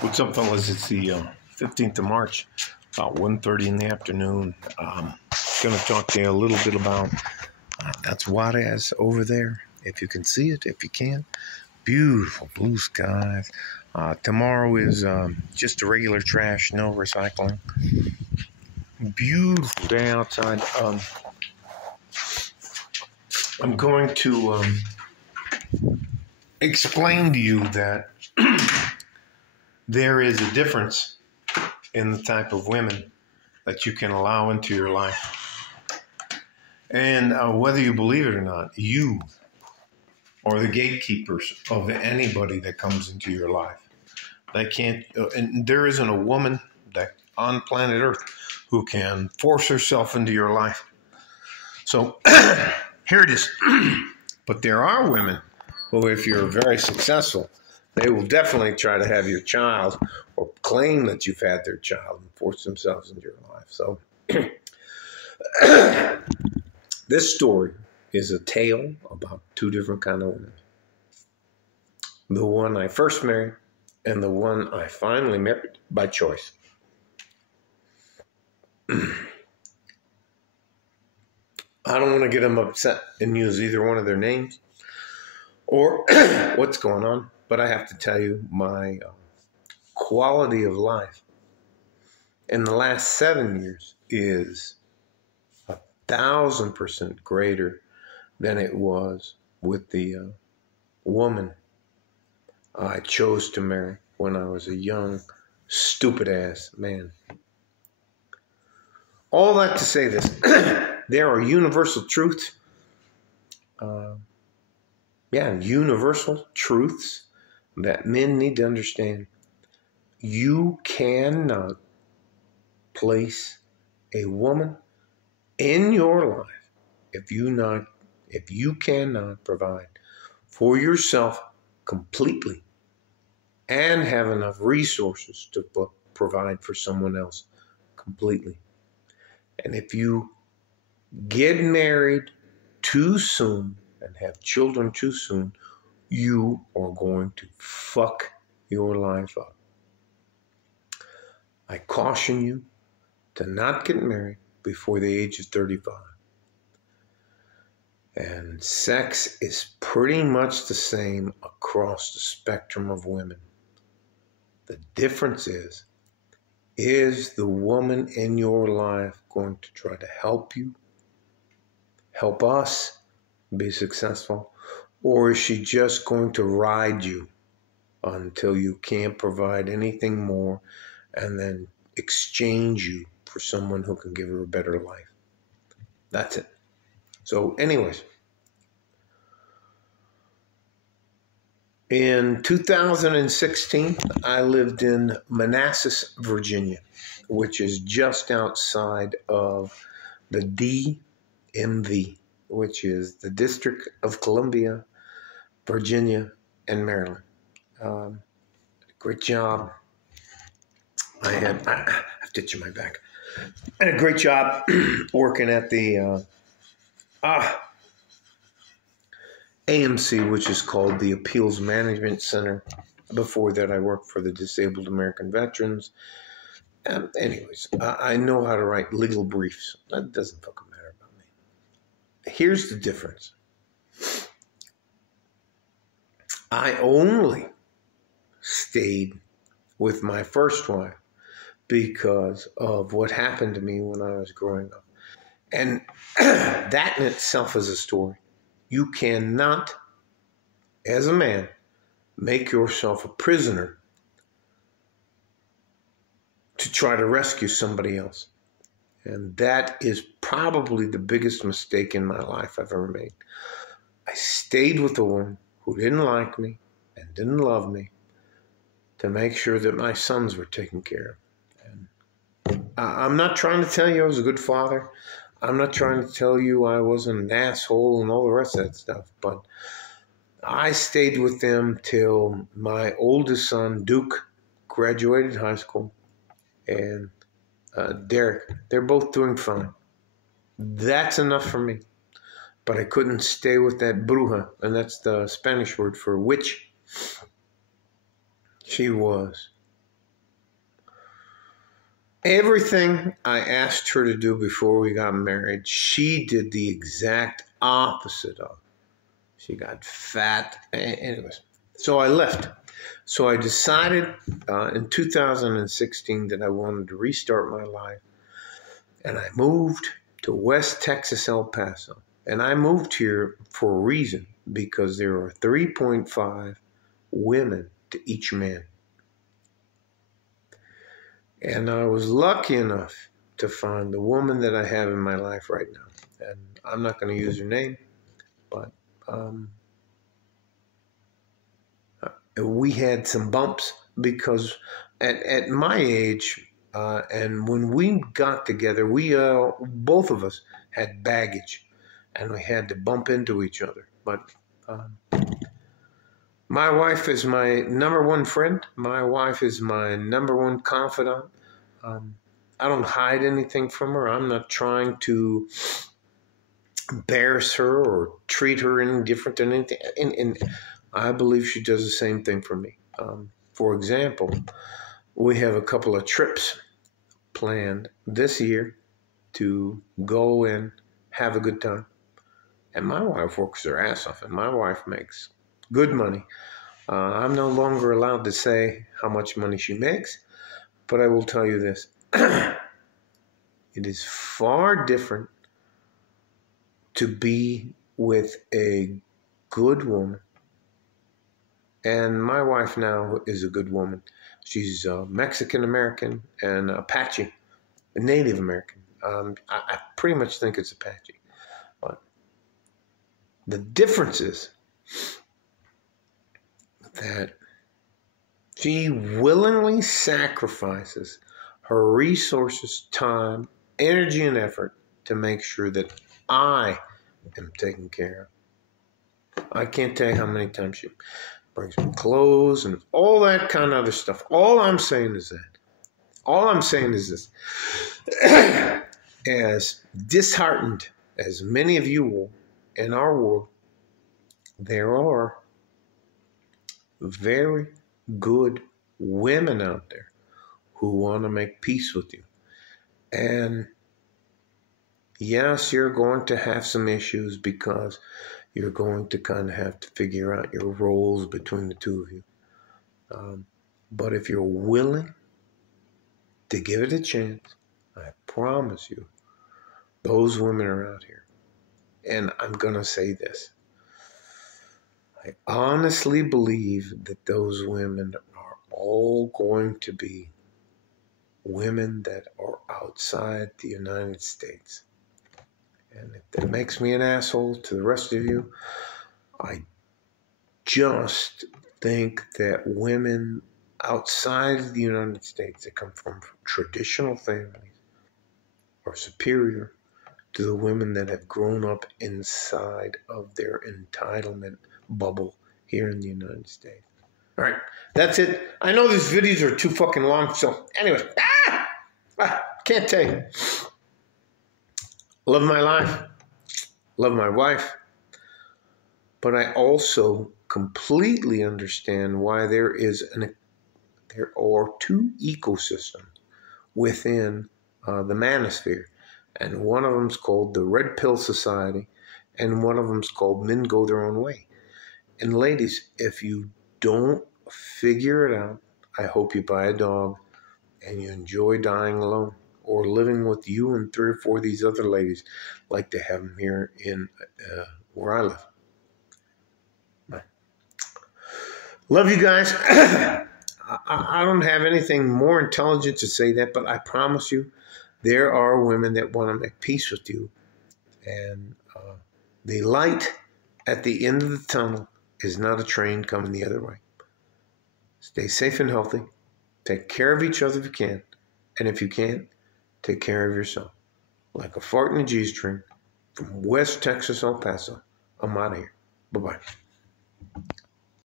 What's up, fellas? It's the 15th of March, about 1:30 in the afternoon. Going to talk to you a little bit about that's Juarez over there. If you can see it, if you can. Beautiful blue skies. Tomorrow is just a regular trash, no recycling. Beautiful day outside. I'm going to explain to you that there is a difference in the type of women that you can allow into your life. And whether you believe it or not, you are the gatekeepers of anybody that comes into your life. They can't, and there isn't a woman that on planet Earth who can force herself into your life. So here it is. But there are women who, if you're very successful, they will definitely try to have your child or claim that you've had their child and force themselves into your life. So this story is a tale about two different kind of women. The one I first married and the one I finally married by choice. I don't want to get them upset and use either one of their names or what's going on, but I have to tell you my quality of life in the last 7 years is 1,000% greater than it was with the woman I chose to marry when I was a young, stupid-ass man. All that to say this, there are universal truths. Universal truths that men need to understand. You cannot place a woman in your life if you cannot provide for yourself completely and have enough resources to provide for someone else completely. And if you get married too soon and have children too soon, you are going to fuck your life up. I caution you to not get married before the age of 35. And sex is pretty much the same across the spectrum of women. The difference is the woman in your life going to try to help you, help us be successful, or is she just going to ride you until you can't provide anything more and then exchange you for someone who can give her a better life? That's it. So anyways, in 2016, I lived in Manassas, Virginia, which is just outside of the DMV, which is the District of Columbia, Virginia, and Maryland. Great job. I have stitch in my back. I had a great job working at the AMC, which is called the Appeals Management Center. Before that, I worked for the Disabled American Veterans. Anyways, I know how to write legal briefs. That doesn't fucking matter about me. Here's the difference. I only stayed with my first wife because of what happened to me when I was growing up. And that in itself is a story. You cannot, as a man, make yourself a prisoner to try to rescue somebody else. And that is probably the biggest mistake in my life I've ever made. I stayed with a woman who didn't like me and didn't love me to make sure that my sons were taken care of. And I'm not trying to tell you I was a good father. I'm not trying to tell you I wasn't an asshole and all the rest of that stuff, but I stayed with them till my oldest son, Duke, graduated high school, and Derek, they're both doing fine. That's enough for me. But I couldn't stay with that bruja, and that's the Spanish word for witch. She was Everything I asked her to do before we got married, she did the exact opposite of. She got fat. Anyways, so I left. So I decided in 2016 that I wanted to restart my life. And I moved to West Texas, El Paso. And I moved here for a reason, because there are 3.5 women to each man. And I was lucky enough to find the woman that I have in my life right now. And I'm not going to use her name, but we had some bumps because at my age, and when we got together, we both of us had baggage, and we had to bump into each other. But my wife is my number one friend. My wife is my number one confidant. I don't hide anything from her. I'm not trying to embarrass her or treat her any different than anything. And I believe she does the same thing for me. For example, we have a couple of trips planned this year to go and have a good time. And my wife works her ass off, and my wife makes good money. I'm no longer allowed to say how much money she makes, but I will tell you this. It is far different to be with a good woman. And my wife now is a good woman. She's Mexican-American and Apache, a Native American. I pretty much think it's Apache. But the difference is that she willingly sacrifices her resources, time, energy, and effort to make sure that I am taken care of. I can't tell you how many times she brings me clothes and all that kind of other stuff. All I'm saying is this. As disheartened as many of you will in our world, there are very good women out there who want to make peace with you. And yes, you're going to have some issues because you're going to kind of have to figure out your roles between the two of you. But if you're willing to give it a chance, I promise you, those women are out here. And I'm going to say this. I honestly believe that those women are all going to be women that are outside the United States. And if that makes me an asshole to the rest of you, I just think that women outside of the United States that come from traditional families are superior to the women that have grown up inside of their entitlement bubble here in the United States. All right, that's it. I know these videos are too fucking long, so anyway, can't tell you. Love my life, love my wife, but I also completely understand why there are two ecosystems within the manosphere, and one of them is called the Red Pill Society, and one of them is called Men Go Their Own Way. And ladies, if you don't figure it out, I hope you buy a dog and you enjoy dying alone, or living with you and 3 or 4 of these other ladies like they have them here in where I live. Love you guys. I don't have anything more intelligent to say that, but I promise you there are women that want to make peace with you. And the light at the end of the tunnel is not a train coming the other way. Stay safe and healthy. Take care of each other if you can. And if you can't, take care of yourself. Like a fart in a G-string from West Texas, El Paso. I'm out of here. Bye-bye.